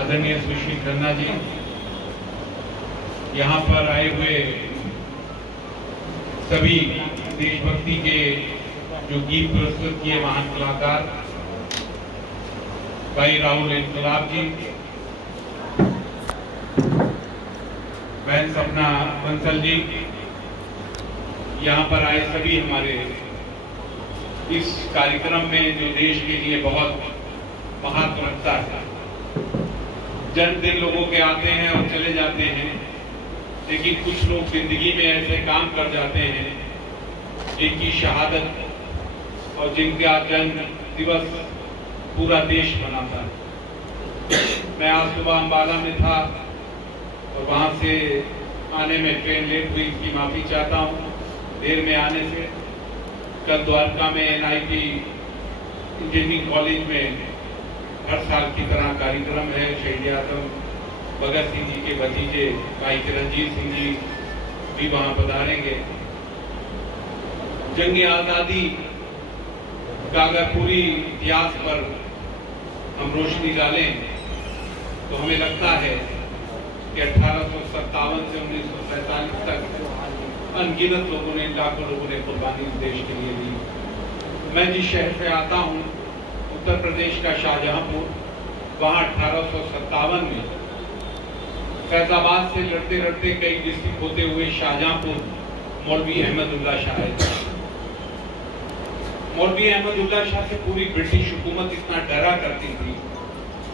आदरणीय सुश्री खन्ना जी, यहाँ पर आए हुए सभी देशभक्ति के जो गीत प्रस्तुत किए महान कलाकार भाई राहुल इनकलाब जी, बहन सपना बंसल जी, यहाँ पर आए सभी हमारे इस कार्यक्रम में जो देश के लिए बहुत महत्व रखता है। जन्मदिन लोगों के आते हैं और चले जाते हैं, लेकिन कुछ लोग जिंदगी में ऐसे काम कर जाते हैं जिनकी शहादत और जिनका जन्म दिवस पूरा देश मनाता है। मैं आज सुबह अंबाला में था और वहां से आने में ट्रेन लेट हुई, इसकी माफी चाहता हूँ देर में आने से। कल द्वारका में NIT इंजीनियरिंग कॉलेज में हर साल की तरह कार्यक्रम है। शहीद आजम भगत सिंह जी के भतीजे भाई चिरंजीव सिंह जी भी वहां पधारेंगे। जंग आजादी का अगर पूरी इतिहास पर हम रोशनी डालें तो हमें लगता है कि 1857 से 1947 तक अनगिनत लोगों ने, लाखों लोगों ने कुर्बानी इस देश के लिए दी। मैं जिस शहर से आता हूं, उत्तर प्रदेश का शाहजहांपुर, वहां 1857 में फैजाबाद से लड़ते लड़ते कई डिस्ट्रिक्ट होते हुए शाहजहांपुर मौलवी अहमदुल्ला शाह आए थे। मौलवी अहमदुल्ला शाह से पूरी ब्रिटिश हुकूमत इतना डरा करती थी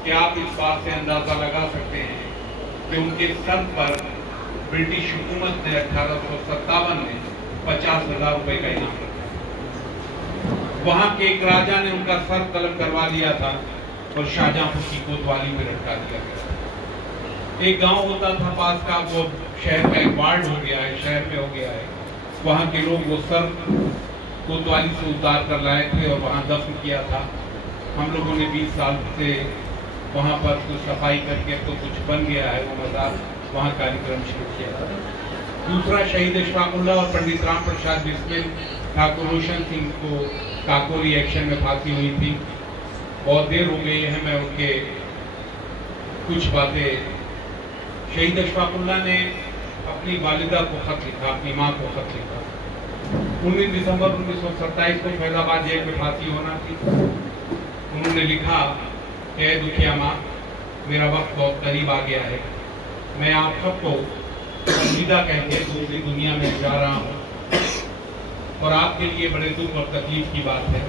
कि आप इस बात से अंदाजा लगा सकते हैं कि उनके सर पर ब्रिटिश हुकूमत ने 1857 में 50,000 रुपए का इनाम रखा। वहां के एक राजा ने उनका सर तलब करवा लिया था और शाहजहांपुर की कोतवाली में लटका दिया गया। एक गांव होता था पास का, वो शहर का एक वार्ड हो गया है, शहर में हो गया है। वहां के लोग वो सर कोतवाली से उतार कर लाए थे और वहां दफन किया था। हम लोगों ने 20 साल से वहां पर कुछ सफाई करके तो कुछ बन गया है वो मजार, वहां कार्यक्रम शुरू किया था। दूसरा शहीद अशफाकुल्ला और पंडित राम प्रसाद बिस्मिल, ठाकुर रोशन सिंह को काकोरी एक्शन में फांसी हुई थी। बहुत देर हो गई है, मैं उनके कुछ बातें। शहीद अशफाकुल्ला ने अपनी वालिदा को खत लिखा, अपनी माँ को खत लिखा। 19 दिसंबर 1927 को फैजाबाद जेल में फांसी होना थी। उन्होंने लिखा कि दुखिया माँ, मेरा वक्त बहुत करीब आ गया है। मैं आप सबको अलविदा कह के दूसरी दुनिया में जा रहा हूँ और आपके लिए बड़े दुख और तकलीफ की बात है,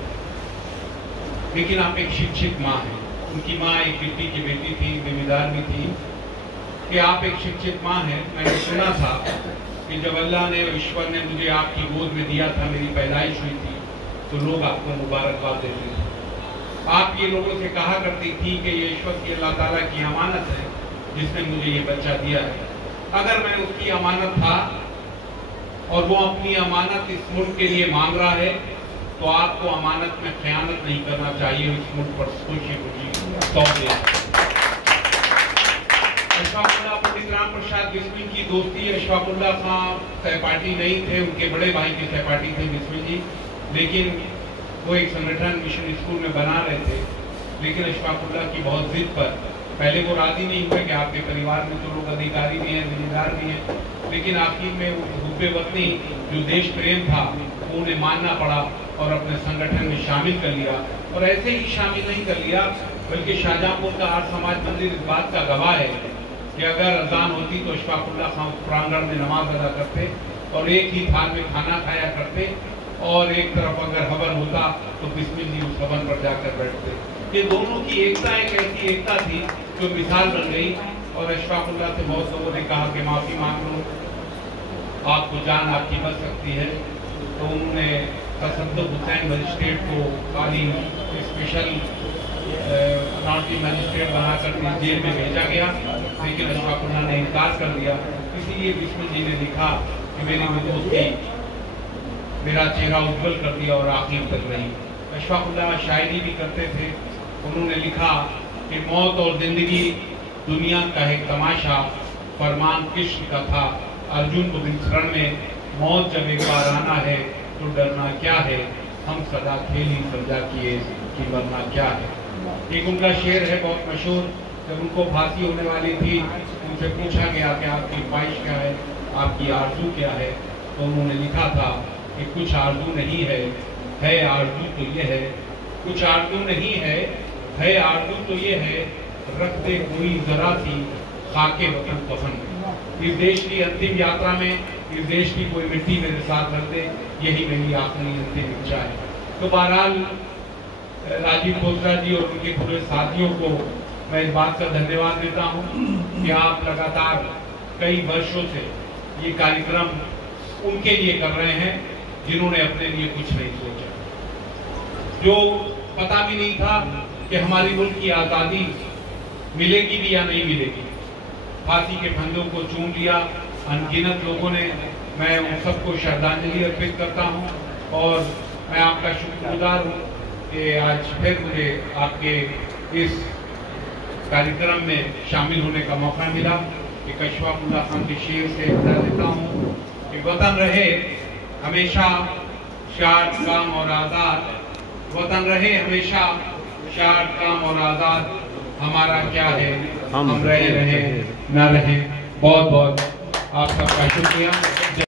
लेकिन आप एक शिक्षित माँ हैं। उनकी माँ एक डिप्टी की बेटी थी, जिम्मेदार भी थी कि आप एक शिक्षित माँ हैं। मैंने सुना था कि जब अल्लाह ने और ईश्वर ने मुझे आपकी गोद में दिया था, मेरी पैदाइश हुई थी, तो लोग आपको मुबारकबाद देते थे। आप ये लोगों से कहा करती थी कि ये ईश्वर की, अल्लाह ताला की अमानत है जिसने मुझे ये बच्चा दिया है। अगर मैं उसकी अमानत था और वो अपनी अमानत इस मुल्क के लिए मांग रहा है, तो आपको अमानत में खयानत नहीं करना चाहिए। इस मुल्क पर खुशी अशफाकुल्ला पंडित राम प्रसाद बिस्मिल की दोस्ती, अशफाकुल्ला खां सहपाठी नहीं थे, उनके बड़े भाई के सहपाठी थे बिस्मिल जी, लेकिन वो एक संगठन मिशन स्कूल में बना रहे थे। लेकिन अशफाकुल्ला की बहुत जिद पर पहले वो राजी नहीं हुए कि आपके परिवार में तो लोग अधिकारी भी हैं, जिम्मेदार भी हैं, लेकिन आखिर में वो हुब्बे वतनी जो देश प्रेम था वो उन्हें मानना पड़ा और अपने संगठन में शामिल कर लिया। और ऐसे ही शामिल नहीं कर लिया, बल्कि शाहजहांपुर का आर्य समाज मंदिर इस बात का गवाह है कि अगर अजान होती तो अशफाकुल्ला खां प्रांगण में नमाज अदा करते और एक ही थाल में खाना खाया करते, और एक तरफ अगर हवन होता तो बिस्मिल जी उस हवन पर जाकर बैठते। ये दोनों की एकता एक ऐसी एकता थी जो मिसाल बन गई। और अशफाकुल्ला से बहुत लोगों ने कहा कि माफी मांग लो, आपको जान आपकी बच सकती है। तो उन्होंने तसद्दुक हुसैन मजिस्ट्रेट को खाली स्पेशल अथॉरिटी मजिस्ट्रेट बनाकर जेल में भेजा गया, लेकिन अशफाकुल्ला ने इनकार कर दिया। इसीलिए बिस्मिल जी ने लिखा कि मेरी वो दोस्ती मेरा चेहरा उज्जवल कर दिया और आखिर तक रही। अशफाकुल्ला शायरी भी करते थे। उन्होंने लिखा कि मौत और जिंदगी दुनिया का एक तमाशा, फरमान कृष्ण का था अर्जुन को विचरण में, मौत जब एक बार आना है तो डरना क्या है, हम सदा खेल ही समझा किए कि मरना क्या है। एक उनका शेर है बहुत मशहूर जब उनको फांसी होने वाली थी, उनसे पूछा गया कि आपकी ख्वाहिश क्या है, आपकी आरजू क्या है, तो उन्होंने लिखा था कि कुछ आरजू नहीं है आरजू तो ये है, कुछ आरजू नहीं है आरजू तो ये है, रख दे कोई जरा सी खाके वतन कफन। इस देश की अंतिम यात्रा में इस देश की कोई मिट्टी मेरे साथ रख दे, यही मेरी आखिरी अंतिम इच्छा है। तो बहरहाल राजीव खोसला जी और उनके पूरे साथियों को मैं इस बात का धन्यवाद देता हूं कि आप लगातार कई वर्षों से ये कार्यक्रम उनके लिए कर रहे हैं जिन्होंने अपने लिए कुछ नहीं सोचा, जो पता भी नहीं था कि हमारी मुल्क की आज़ादी मिलेगी भी या नहीं मिलेगी। फांसी के फंदों को चूम लिया अनगिनत लोगों ने। मैं उन सबको श्रद्धांजलि अर्पित करता हूं और मैं आपका शुक्रगुजार हूं कि आज फिर मुझे आपके इस कार्यक्रम में शामिल होने का मौका मिला। कि कशवामुल्ला खान के शेर से बता देता हूँ कि वतन रहे हमेशा शाद काम और आज़ाद, वतन रहे हमेशा शाद काम और आज़ाद, हमारा क्या है हम रहे न रहे। बहुत बहुत आप सबका शुक्रिया।